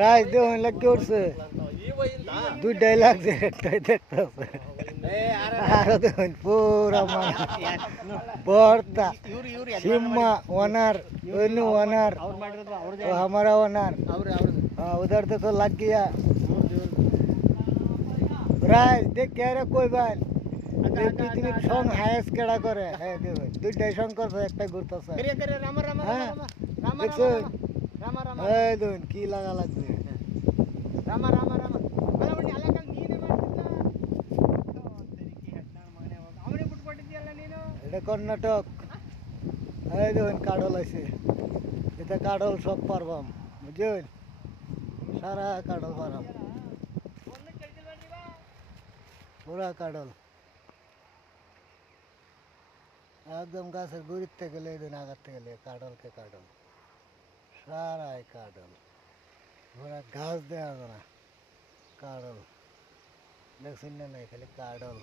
রাজ দেওয়ান লাগে উঠছে দুই ডাইলাগ যে একটাই দেখতেছে আর দেখুন পুরা মানে বর্তা सिम्मा ओनर वेन्यू ओनर वो हमारा ओनर हाँ उधर देखो लग गया राज देख कह रहे कोई बात पृथ्वी सॉन्ग हाईएस्ट केड़ा करे है देखो दुई सॉन्ग कर একটা ঘুরতাছে করে রামা রামা রামা রামা রামা রামা এই দেখুন কি লাগা লাগবে রামা রামা রামা বলে উনি আলাকাল নিয়ে নে মারছিলা তো তেরি কি হেডনা মানে আমরে ফুটপটি দিয়ালা নিনো এটা কর্ণাটক এই দেখুন কাডল আছে এটা কাডল সব পারবাম বুঝছেন সারা কাডল পারবাম পুরা কাডল একদম গাছের গুড়ির থেকে গেলে দিন আগার থেকে গেলে কাডলকে কাডল সারাই কাডল পুরা ঘাস দেওয়া না কাডল দেখছেন না নাই খালি কাডল